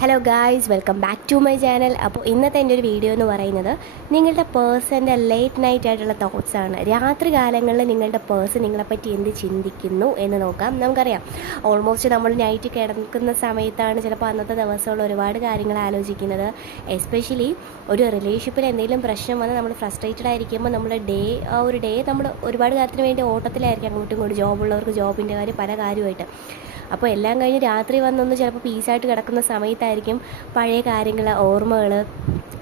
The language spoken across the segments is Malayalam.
Hello guys welcome back to my channel അപ്പോൾ ഇന്നത്തെ എന്റെ ഒരു വീഡിയോ എന്ന് പറയുന്നത് നിങ്ങളുടെ പേഴ്സന്റെ ലേറ്റ് നൈറ്റ് ആയിട്ടുള്ള തോട്ട്സ് ആണ്. രാത്രി കാലങ്ങളിൽ നിങ്ങളുടെ പേഴ്സൺ നിങ്ങളെപ്പറ്റി എന്ത് ചിന്തിക്കുന്നു എന്ന് നോക്കാം. നമുക്കറിയാം. ഓൾമോസ്റ്റ് നമ്മൾ നൈറ്റ് കിടക്കുന്ന സമയത്താണ് ചിലപ്പോൾ അന്നത്തെ ദിവസമുള്ള ഒരുപാട് കാര്യങ്ങൾ ആലോചിക്കുന്നത്. എസ്പെഷ്യലി ഒരു റിലേഷൻഷിപ്പിൽ എന്തെങ്കിലും പ്രശ്നം വന്ന് നമ്മൾ ഫ്രസ്ട്രേറ്റഡ് ആയിരിക്കുമ്പോൾ നമ്മുടെ ഡേ ആ ഒരു ഡേ നമ്മൾ ഒരുപാട് കാര്യത്തിന് വേണ്ടി ഓട്ടത്തിലായിരിക്കും അങ്ങോട്ടും ഇങ്ങോട്ടും. ജോബുള്ളവർക്ക് ജോബിന്റെ കാര്യം പല കാര്യമായിട്ട്. അപ്പോൾ എല്ലാം കഴിഞ്ഞ് രാത്രി വന്നൊന്ന് ചിലപ്പോൾ പീസായിട്ട് കിടക്കുന്ന സമയത്തായിരിക്കും പഴയ കാര്യങ്ങൾ ഓർമ്മകൾ.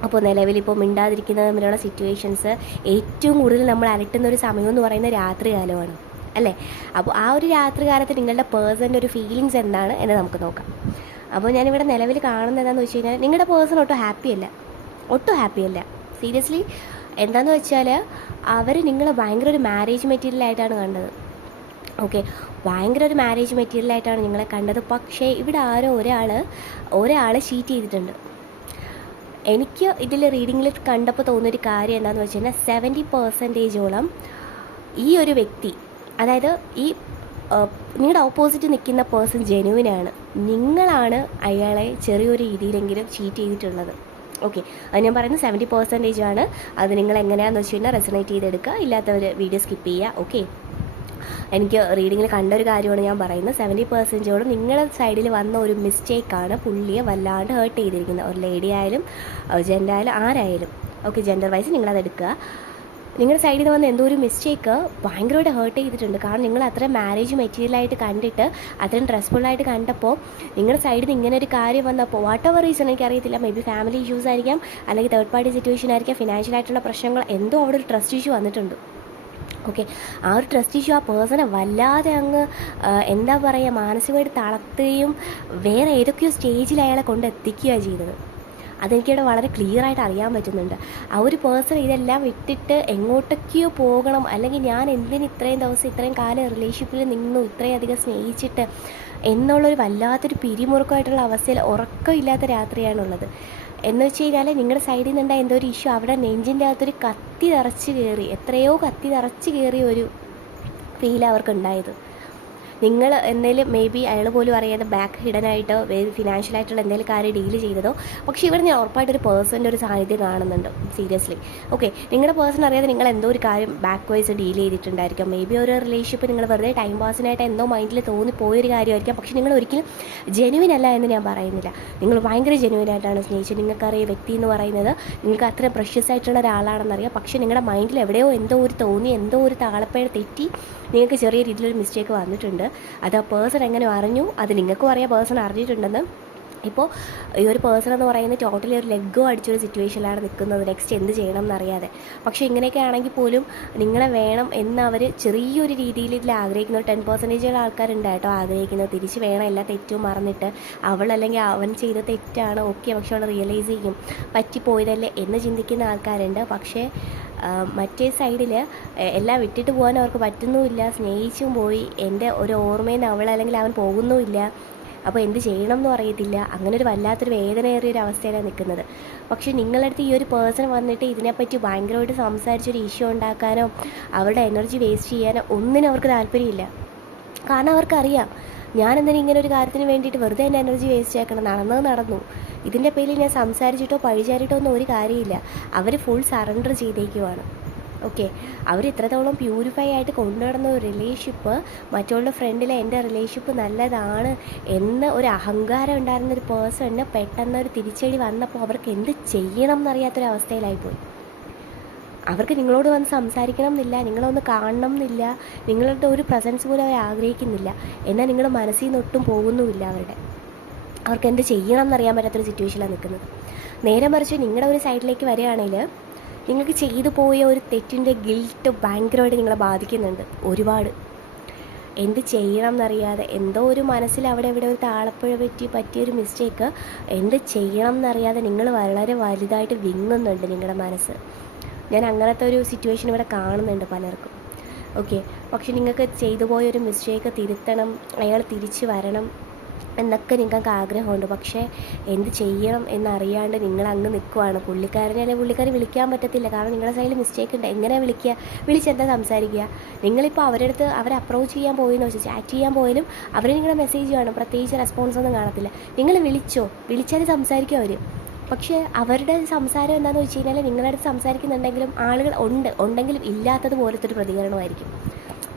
അപ്പോൾ നിലവിലിപ്പോൾ മിണ്ടാതിരിക്കുന്ന തമ്മിലുള്ള സിറ്റുവേഷൻസ് ഏറ്റവും കൂടുതൽ നമ്മൾ അലട്ടുന്ന ഒരു സമയം എന്ന് പറയുന്നത് രാത്രി കാലമാണ്. അല്ലേ? അപ്പോൾ ആ ഒരു രാത്രി കാലത്ത് നിങ്ങളുടെ പേഴ്സന്റെ ഒരു ഫീലിങ്സ് എന്താണ് എന്ന് നമുക്ക് നോക്കാം. അപ്പോൾ ഞാനിവിടെ നിലവിൽ കാണുന്നത് എന്താണെന്ന് വെച്ച് കഴിഞ്ഞാൽ നിങ്ങളുടെ പേഴ്സൺ ഒട്ടും ഹാപ്പി അല്ല. ഒട്ടും ഹാപ്പി അല്ല. സീരിയസ്ലി എന്താണെന്ന് വെച്ചാൽ അവർ നിങ്ങളെ ഭയങ്കര ഒരു മാരേജ് മെറ്റീരിയലായിട്ടാണ് കണ്ടത്. ഓക്കെ ഭയങ്കര ഒരു മാരേജ് മെറ്റീരിയൽ ആയിട്ടാണ് നിങ്ങളെ കണ്ടത്. പക്ഷേ ഇവിടെ ആരോ ഒരാൾ ഒരാൾ ഷീറ്റ് ചെയ്തിട്ടുണ്ട്. എനിക്ക് ഇതിൽ റീഡിങ്ങിൽ കണ്ടപ്പോൾ തോന്നിയൊരു കാര്യം എന്താണെന്ന് വെച്ച് കഴിഞ്ഞാൽ സെവന്റി പെർസെന്റേജോളം ഈ ഒരു വ്യക്തി അതായത് ഈ നിങ്ങളുടെ ഓപ്പോസിറ്റ് നിൽക്കുന്ന പേഴ്സൺ ജെനുവിനാണ് നിങ്ങളാണ് അയാളെ ചെറിയൊരു രീതിയിലെങ്കിലും ചീറ്റ് ചെയ്തിട്ടുള്ളത്. ഓക്കെ അത് ഞാൻ പറയുന്നത് സെവന്റി പെർസെന്റേജ് ആണ്. അത് നിങ്ങൾ എങ്ങനെയാണെന്ന് വെച്ച് കഴിഞ്ഞാൽ റെസണേറ്റ് ചെയ്തെടുക്കുക. ഇല്ലാത്തവർ വീഡിയോ സ്കിപ്പ് ചെയ്യുക. ഓക്കെ എനിക്ക് റീഡിങ്ങിൽ കണ്ട ഒരു കാര്യമാണ് ഞാൻ പറയുന്നത്. സെവന്റി പെർസെന്റേജോളം നിങ്ങളുടെ സൈഡിൽ വന്ന ഒരു മിസ്റ്റേക്കാണ് പുള്ളിയെ വല്ലാണ്ട് ഹേർട്ട് ചെയ്തിരിക്കുന്നത്. ഒരു ലേഡി ആയാലും ജെൻഡർ ആയാലും ആരായാലും. ഓക്കെ ജെൻഡർ വൈസ് നിങ്ങളത് എടുക്കുക. നിങ്ങളുടെ സൈഡിൽ നിന്ന് വന്ന എന്തോ ഒരു മിസ്റ്റേക്ക് ഭയങ്കരമായിട്ട് ഹേർട്ട് ചെയ്തിട്ടുണ്ട്. കാരണം നിങ്ങൾ അത്രയും മാരേജ് മെറ്റീരിയലായിട്ട് കണ്ടിട്ട് അത്രയും ഡ്രസ്ഫുള്ളായിട്ട് കണ്ടപ്പോൾ നിങ്ങളുടെ സൈഡിൽ നിന്ന് ഇങ്ങനെ ഒരു കാര്യം വന്നപ്പോൾ വാട്ട് എവർ റീസൺ എനിക്ക് അറിയത്തില്ല മേ ബി ഫാമിലി ഇഷ്യൂസ് ആയിരിക്കാം അല്ലെങ്കിൽ തേർഡ് പാർട്ടി സിറ്റുവേഷൻ ആയിരിക്കാം ഫിനാൻഷ്യൽ ആയിട്ടുള്ള പ്രശ്നങ്ങൾ എന്തോ അവിടെ ഒരു ട്രസ്റ്റ് ഇഷ്യൂ വന്നിട്ടുണ്ട്. ഓക്കെ. ആ ഒരു ട്രസ്റ്റ് ഇഷ്യൂ ആ പേഴ്സണെ വല്ലാതെ അങ്ങ് എന്താ പറയുക മാനസികമായിട്ട് തളർത്തുകയും വേറെ ഏതൊക്കെയോ സ്റ്റേജിൽ അയാളെ കൊണ്ട് എത്തിക്കുകയാണ് ചെയ്തത്. അതെനിക്കിവിടെ വളരെ ക്ലിയർ ആയിട്ട് അറിയാൻ പറ്റുന്നുണ്ട്. ആ ഒരു പേഴ്സൺ ഇതെല്ലാം വിട്ടിട്ട് എങ്ങോട്ടൊക്കെയോ പോകണം. അല്ലെങ്കിൽ ഞാൻ എന്തിന് ഇത്രയും ദിവസം ഇത്രയും കാലം റിലേഷൻഷിപ്പിൽ നിന്നു ഇത്രയും അധികം സ്നേഹിച്ചിട്ട് എന്നുള്ളൊരു വല്ലാത്തൊരു പിരിമുറുക്കമായിട്ടുള്ള അവസ്ഥയിൽ ഉറക്കമില്ലാത്ത രാത്രിയാണുള്ളത്. എന്ന് വെച്ച് കഴിഞ്ഞാൽ നിങ്ങളുടെ സൈഡിൽ നിന്നുണ്ടായ എന്തോ ഒരു ഇഷ്യൂ അവിടെ നെഞ്ചിന്റെ അകത്തൊരു കത്തി നിറച്ച് കയറി എത്രയോ കത്തി നിറച്ച് കയറിയ ഒരു ഫീൽ അവർക്ക് ഉണ്ടായത്. നിങ്ങൾ എന്തെങ്കിലും മേ ബി അയാൾ പോലും അറിയാതെ ബാക്ക് വേറെ ഫിനാൻഷ്യലായിട്ടുള്ള എന്തെങ്കിലും കാര്യം ഡീൽ ചെയ്തതോ? പക്ഷേ ഇവിടെ ഞാൻ ഉറപ്പായിട്ടൊരു പേഴ്സന്റെ ഒരു സാന്നിധ്യം കാണുന്നുണ്ട് സീരിയസ്ലി ഓക്കെ നിങ്ങളുടെ പേഴ്സൺ അറിയാതെ നിങ്ങൾ എന്തോ ഒരു കാര്യം ബാക്ക് വൈസ് ഡീൽ ചെയ്തിട്ടുണ്ടായിരിക്കും. മേ ബി ഒരു റിലേഷൻഷിപ്പ് നിങ്ങൾ വെറുതെ ടൈം പാസിനായിട്ട് എന്തോ മൈൻഡിൽ തോന്നി തോന്നിപ്പോയൊരു കാര്യമായിരിക്കാം. പക്ഷേ നിങ്ങൾ ഒരിക്കലും ജെനുവിൻ അല്ല എന്ന് ഞാൻ പറയുന്നില്ല. നിങ്ങൾ ഭയങ്കര ജെനുവിൻ ആയിട്ടാണ് സ്നേഹിച്ചത്. നിങ്ങൾക്കറിയ വ്യക്തി എന്ന് പറയുന്നത് നിങ്ങൾക്ക് അത്ര പ്രഷ്യസ് ആയിട്ടുള്ള ഒരാളാണെന്നറിയാം. പക്ഷേ നിങ്ങളുടെ മൈൻഡിൽ എവിടെയോ എന്തോ ഒരു തോന്നി എന്തോ ഒരു താളപ്പേഴ തെറ്റി നിങ്ങൾക്ക് ചെറിയ രീതിയിലൊരു മിസ്റ്റേക്ക് വന്നിട്ടുണ്ട്. അത് ആ പേഴ്സൺ എങ്ങനെ അറിഞ്ഞു? അത് നിങ്ങൾക്കും അറിയാം. പേഴ്സൺ അറിഞ്ഞിട്ടുണ്ടെന്ന്. ഇപ്പോൾ ഈ ഒരു പേഴ്സൺ എന്ന് പറയുന്നത് ടോട്ടലി ഒരു ലെഗോ അടിച്ചൊരു സിറ്റുവേഷനിലാണ് നിൽക്കുന്നത് നെക്സ്റ്റ് എന്ത് ചെയ്യണം എന്നറിയാതെ. പക്ഷേ ഇങ്ങനെയൊക്കെ ആണെങ്കിൽ പോലും നിങ്ങളെ വേണം എന്ന് അവർ ചെറിയൊരു രീതിയിൽ ഇതിൽ ആഗ്രഹിക്കുന്ന ടെൻ പെർസെന്റേജ് ആൾക്കാരുണ്ട് കേട്ടോ ആഗ്രഹിക്കുന്നത്. തിരിച്ച് വേണം എല്ലാ തെറ്റും മറന്നിട്ട് അവൾ അല്ലെങ്കിൽ അവൻ ചെയ്ത തെറ്റാണ് ഓക്കെ പക്ഷെ അവൾ റിയലൈസ് ചെയ്യും. പറ്റിപ്പോയതല്ലേ എന്ന് ചിന്തിക്കുന്ന ആൾക്കാരുണ്ട്. പക്ഷേ മറ്റേ സൈഡിൽ എല്ലാം വിട്ടിട്ട് പോകാൻ അവർക്ക് പറ്റുന്നുമില്ല. സ്നേഹിച്ചും പോയി. എന്റെ ഒരു ഓർമ്മയിൽ അവൾ അല്ലെങ്കിൽ അവൻ പോകുന്നുമില്ല. അപ്പോൾ എന്ത് ചെയ്യണം എന്നും അറിയത്തില്ല. അങ്ങനെ ഒരു വല്ലാത്തൊരു വേദനയേറിയ ഒരു അവസ്ഥയിലാണ് നിൽക്കുന്നത്. പക്ഷേ നിങ്ങളടുത്ത് ഈ ഒരു പേഴ്സൺ വന്നിട്ട് ഇതിനെപ്പറ്റി ഭയങ്കരമായിട്ട് സംസാരിച്ചൊരു ഇഷ്യൂ ഉണ്ടാക്കാനോ അവരുടെ എനർജി വേസ്റ്റ് ചെയ്യാനോ ഒന്നിനും അവർക്ക് താല്പര്യമില്ല. കാരണം അവർക്കറിയാം ഞാൻ എന്തിനാ ഇങ്ങനെ ഒരു കാര്യത്തിന് വേണ്ടിയിട്ട് വെറുതെ എന്റെ എനർജി വേസ്റ്റ് ആക്കണം? നടന്നത് നടന്നു. ഇതിന്റെ പേരിൽ ഞാൻ സംസാരിച്ചിട്ടോ പഴിചാരിട്ടോ ഒന്നും ഒരു കാര്യമില്ല. അവർ ഫുൾ സറണ്ടർ ചെയ്തേക്കുവാണ്. ഓക്കെ. അവർ ഇത്രത്തോളം പ്യൂരിഫൈ ആയിട്ട് കൊണ്ടുനടന്ന ഒരു റിലേഷൻഷിപ്പ് മറ്റുള്ള ഫ്രണ്ടിലെ എന്റെ റിലേഷൻഷിപ്പ് നല്ലതാണ് എന്ന ഒരു അഹങ്കാരം ഉണ്ടായിരുന്ന ഒരു പേഴ്സണിന് പെട്ടെന്ന് ഒരു തിരിച്ചടി വന്നപ്പോൾ അവർക്ക് എന്ത് ചെയ്യണം എന്നറിയാത്തൊരവസ്ഥയിലായിപ്പോയി അവർക്ക് നിങ്ങളോട് വന്ന് സംസാരിക്കണം എന്നില്ല നിങ്ങളൊന്ന് കാണണം എന്നില്ല നിങ്ങളുടെ ഒരു പ്രസൻസ് പോലും അവർ ആഗ്രഹിക്കുന്നില്ല. എന്നാൽ നിങ്ങൾ മനസ്സിൽ നിന്ന് ഒട്ടും പോകുന്നുമില്ല അവരുടെ. അവർക്ക് എന്ത് ചെയ്യണം എന്നറിയാൻ പറ്റാത്തൊരു സിറ്റുവേഷനിലാണ് നിൽക്കുന്നത്. നേരെ മറിച്ച് നിങ്ങളുടെ ഒരു സൈഡിലേക്ക് വരികയാണെങ്കിൽ നിങ്ങൾക്ക് ചെയ്തു പോയ ഒരു തെറ്റിന്റെ ഗിൽട്ട് ഭയങ്കരമായിട്ട് നിങ്ങളെ ബാധിക്കുന്നുണ്ട്. ഒരുപാട്. എന്ത് ചെയ്യണം എന്നറിയാതെ എന്തോ ഒരു മനസ്സിൽ അവിടെ ഇവിടെ ഒരു താളപ്പുഴ പറ്റി പറ്റിയൊരു മിസ്റ്റേക്ക് എന്ത് ചെയ്യണം എന്നറിയാതെ നിങ്ങൾ വളരെ വലുതായിട്ട് വിങ്ങുന്നുണ്ട് നിങ്ങളുടെ മനസ്സ്. ഞാൻ അങ്ങനത്തെ ഒരു സിറ്റുവേഷൻ ഇവിടെ കാണുന്നുണ്ട് പലർക്കും. ഓക്കെ പക്ഷെ നിങ്ങൾക്ക് ചെയ്തു പോയൊരു മിസ്റ്റേക്ക് തിരുത്തണം അയാൾ തിരിച്ചു വരണം. എന്നൊക്കെ നിങ്ങൾക്ക് ആഗ്രഹമുണ്ട്. പക്ഷേ എന്ത് ചെയ്യണം എന്നറിയാണ്ട് നിങ്ങൾ അങ്ങ് നിൽക്കുവാണ് പുള്ളിക്കാരനെ അല്ലെങ്കിൽ പുള്ളിക്കാരെ വിളിക്കാൻ പറ്റത്തില്ല. കാരണം നിങ്ങളുടെ സൈഡിൽ മിസ്റ്റേക്ക് ഉണ്ട്. എങ്ങനെ വിളിക്കുക? വിളിച്ചെന്താ സംസാരിക്കുക? നിങ്ങളിപ്പോൾ അവരുടെ അടുത്ത് അവരെ അപ്രോച്ച് ചെയ്യാൻ പോയെന്ന് വെച്ചാൽ ചാറ്റ് ചെയ്യാൻ പോയാലും അവർ നിങ്ങളുടെ മെസ്സേജ് കാണും. പ്രത്യേകിച്ച് റെസ്പോൺസ് ഒന്നും കാണത്തില്ല. നിങ്ങൾ വിളിച്ചോ? വിളിച്ചാൽ സംസാരിക്കും അവർ പക്ഷേ അവരുടെ സംസാരം എന്താണെന്ന് വെച്ച് കഴിഞ്ഞാൽ നിങ്ങളുടെ അടുത്ത് സംസാരിക്കുന്നുണ്ടെങ്കിലും ആളുകൾ ഉണ്ട്. ഉണ്ടെങ്കിലും ഇല്ലാത്തത് പോലത്തെ ഒരു പ്രതികരണമായിരിക്കും.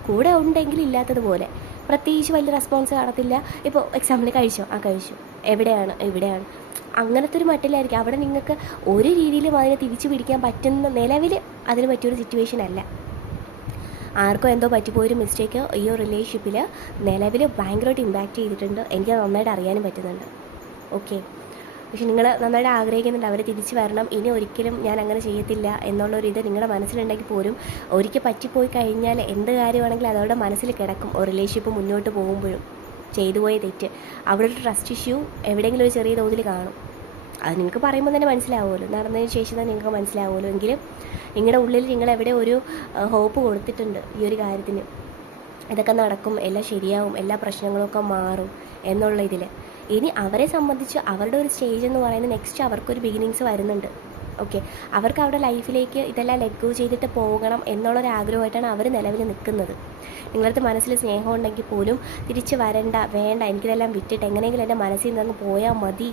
കൂടെ ഉണ്ടെങ്കിലും ഇല്ലാത്തതുപോലെ. പ്രത്യേകിച്ച് വലിയ റെസ്പോൺസ് കാണത്തില്ല. ഇപ്പോൾ എക്സാമ്പിൾ കഴിച്ചോ? ആ കഴിച്ചു. എവിടെയാണ്? എവിടെയാണ്? അങ്ങനത്തെ ഒരു മട്ടിലായിരിക്കും. അവിടെ നിങ്ങൾക്ക് ഒരു രീതിയിലും അതിനെ തിരിച്ചു പിടിക്കാൻ പറ്റുന്ന നിലവിൽ അതിന് പറ്റിയൊരു സിറ്റുവേഷൻ അല്ല. ആർക്കോ എന്തോ പറ്റിപ്പോയൊരു മിസ്റ്റേക്ക് ഈ ഒരു റിലേഷൻഷിപ്പിൽ നിലവിൽ ഭയങ്കരമായിട്ട് ഇമ്പാക്റ്റ് ചെയ്തിട്ടുണ്ട്. എനിക്ക് നന്നായിട്ട് അറിയാനും പറ്റുന്നുണ്ട്. ഓക്കെ പക്ഷെ നിങ്ങൾ നന്നായിട്ട് ആഗ്രഹിക്കുന്നുണ്ട് അവർ തിരിച്ചു വരണം. ഇനി ഒരിക്കലും ഞാൻ അങ്ങനെ ചെയ്യത്തില്ല എന്നുള്ളൊരിത് നിങ്ങളുടെ മനസ്സിലുണ്ടെങ്കിൽ പോലും ഒരിക്കൽ പറ്റിപ്പോയി കഴിഞ്ഞാൽ എന്ത് കാര്യമാണെങ്കിലും അതവരുടെ മനസ്സിൽ കിടക്കും ഒരു റിലേഷൻഷിപ്പ് മുന്നോട്ട് പോകുമ്പോഴും. ചെയ്തു പോയ തെറ്റ്. അവിടെ ഒരു ട്രസ്റ്റ് ഇഷ്യൂ എവിടെയെങ്കിലും ഒരു ചെറിയ തോതിൽ കാണും. അത് നിങ്ങൾക്ക് പറയുമ്പോൾ തന്നെ മനസ്സിലാവുമല്ലോ. നടന്നതിന് ശേഷം തന്നെ നിങ്ങൾക്ക് മനസ്സിലാവുമല്ലോ. എങ്കിലും നിങ്ങളുടെ ഉള്ളിൽ നിങ്ങൾ എവിടെ ഒരു ഹോപ്പ് കൊടുത്തിട്ടുണ്ട് ഈ ഒരു കാര്യത്തിന്. ഇതൊക്കെ നടക്കും എല്ലാം ശരിയാവും എല്ലാ പ്രശ്നങ്ങളൊക്കെ മാറും എന്നുള്ള ഇതിൽ ഇനി അവരെ സംബന്ധിച്ച് അവരുടെ ഒരു സ്റ്റേജ് എന്ന് പറയുന്നത് നെക്സ്റ്റ് അവർക്കൊരു ബിഗിനിങ്സ് വരുന്നുണ്ട്. ഓക്കെ അവർക്ക് അവരുടെ ലൈഫിലേക്ക് ഇതെല്ലാം ലെറ്റ് ഗോ ചെയ്തിട്ട് പോകണം എന്നുള്ളൊരു ആഗ്രഹമായിട്ടാണ് അവർ നിലവിൽ നിൽക്കുന്നത്. നിങ്ങളടുത്ത് മനസ്സിൽ സ്നേഹം ഉണ്ടെങ്കിൽ പോലും തിരിച്ച് വരണ്ട വേണ്ട എനിക്കിതെല്ലാം വിട്ടിട്ട് എങ്ങനെയെങ്കിലും എന്റെ മനസ്സിൽ നിന്ന് പോയാൽ മതി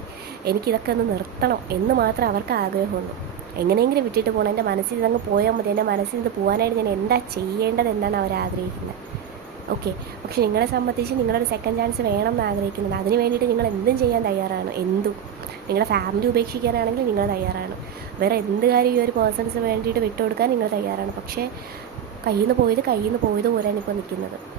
എനിക്കിതൊക്കെ ഒന്ന് നിർത്തണം എന്ന് മാത്രം അവർക്ക് ആഗ്രഹമുള്ളൂ. എങ്ങനെയെങ്കിലും വിട്ടിട്ട് പോകണം എന്റെ മനസ്സിൽ നിന്ന് പോയാൽ മതി എന്റെ മനസ്സിൽ നിന്ന് പോകാനായിട്ട് ഞാൻ എന്താ ചെയ്യേണ്ടത് എന്നാണ് അവർ ആഗ്രഹിക്കുന്നത്. ഓക്കെ പക്ഷെ നിങ്ങളെ സംബന്ധിച്ച് നിങ്ങളൊരു സെക്കൻഡ് ചാൻസ് വേണം എന്ന് ആഗ്രഹിക്കുന്നുണ്ട് അതിന് വേണ്ടിയിട്ട് നിങ്ങൾ എന്തും ചെയ്യാൻ തയ്യാറാണ്. എന്തും. നിങ്ങളുടെ ഫാമിലി ഉപേക്ഷിക്കാനാണെങ്കിൽ നിങ്ങൾ തയ്യാറാണ്. വേറെ എന്ത് കാര്യം ഈ ഒരു പേഴ്സൺസിന് വേണ്ടിയിട്ട് വിട്ടുകൊടുക്കാൻ നിങ്ങൾ തയ്യാറാണ്. പക്ഷേ കയ്യിൽ നിന്ന് പോയത് കയ്യിൽ നിന്ന് പോയത് പോലെയാണ് ഇപ്പോൾ നിൽക്കുന്നത്.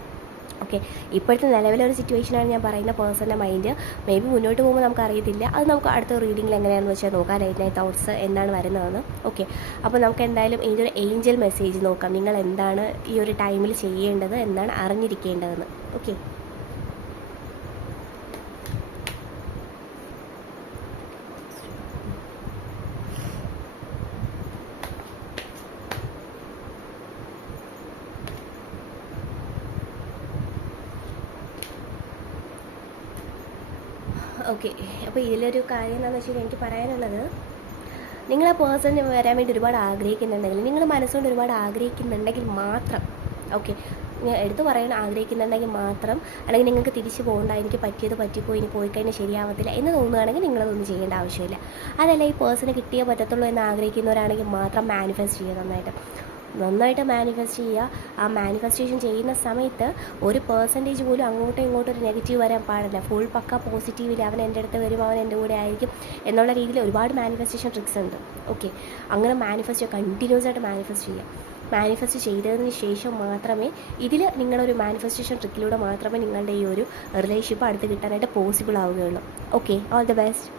ഓക്കെ ഇപ്പോഴത്തെ നിലവിലെ ഒരു സിറ്റുവേഷനാണ് ഞാൻ പറയുന്ന പേഴ്സന്റെ മൈൻഡ് മേ ബി മുന്നോട്ട് പോകുമ്പോൾ നമുക്ക് അറിയത്തില്ല അത് നമുക്ക് അടുത്ത റീഡിങ്ങിൽ എങ്ങനെയാണെന്ന് വെച്ചാൽ നോക്കാം. ലൈറ്റ് നൈറ്റ് തോട്ട്സ് എന്താണ് വരുന്നതെന്ന്. ഓക്കെ അപ്പോൾ നമുക്ക് എന്തായാലും ഇതിന്റെ ഒരു ഏഞ്ചൽ മെസ്സേജ് നോക്കാം. നിങ്ങൾ എന്താണ് ഈ ഒരു ടൈമിൽ ചെയ്യേണ്ടത് എന്താണ് അറിഞ്ഞിരിക്കേണ്ടതെന്ന്. ഓക്കെ ഓക്കെ അപ്പോൾ ഇതിലൊരു കാര്യം എന്താണെന്ന് വെച്ചാൽ എനിക്ക് പറയാനുള്ളത് നിങ്ങൾ ആ പേഴ്സൺ വരാൻ വേണ്ടി ഒരുപാട് ആഗ്രഹിക്കുന്നുണ്ടെങ്കിൽ നിങ്ങൾ മനസ്സുകൊണ്ട് ഒരുപാട് ആഗ്രഹിക്കുന്നുണ്ടെങ്കിൽ മാത്രം ഓക്കെ എടുത്തു പറയാൻ ആഗ്രഹിക്കുന്നുണ്ടെങ്കിൽ മാത്രം അല്ലെങ്കിൽ നിങ്ങൾക്ക് തിരിച്ചു പോകണ്ട എനിക്ക് പറ്റിയത് പറ്റിപ്പോയി ഇനി പോയി കഴിഞ്ഞാൽ ശരിയാവത്തില്ല എന്ന് തോന്നുകയാണെങ്കിൽ നിങ്ങളതൊന്നും ചെയ്യേണ്ട ആവശ്യമില്ല. അതല്ല ഈ പേഴ്സണ് കിട്ടിയേ പറ്റത്തുള്ളൂ എന്ന് ആഗ്രഹിക്കുന്നവരാണെങ്കിൽ മാത്രം മാനിഫെസ്റ്റ് ചെയ്യുക നന്നായിട്ട്. നന്നായിട്ട് മാനിഫെസ്റ്റ് ചെയ്യുക. ആ മാനിഫെസ്റ്റേഷൻ ചെയ്യുന്ന സമയത്ത് ഒരു പേഴ്സന്റേജ് പോലും അങ്ങോട്ടും ഇങ്ങോട്ടും ഒരു നെഗറ്റീവ് വരാൻ പാടില്ല. ഫുൾ പക്ക പോസിറ്റീവിൽ അവൻ എന്റെ അടുത്ത് വരും അവൻ എന്റെ കൂടെ ആയിരിക്കും എന്നുള്ള രീതിയിൽ ഒരുപാട് മാനിഫെസ്റ്റേഷൻ ട്രിക്സ് ഉണ്ട്. ഓക്കെ അങ്ങനെ മാനിഫെസ്റ്റ് കണ്ടിന്യൂസ് ആയിട്ട് മാനിഫെസ്റ്റ് ചെയ്യുക. മാനിഫെസ്റ്റ് ചെയ്തതിന് ശേഷം മാത്രമേ ഇതിൽ നിങ്ങളൊരു മാനിഫെസ്റ്റേഷൻ ട്രിക്കിലൂടെ മാത്രമേ നിങ്ങളുടെ ഈ ഒരു റിലേഷൻഷിപ്പ് അടുത്ത് കിട്ടാനായിട്ട് പോസിബിൾ ആവുകയുള്ളൂ. Okay all the best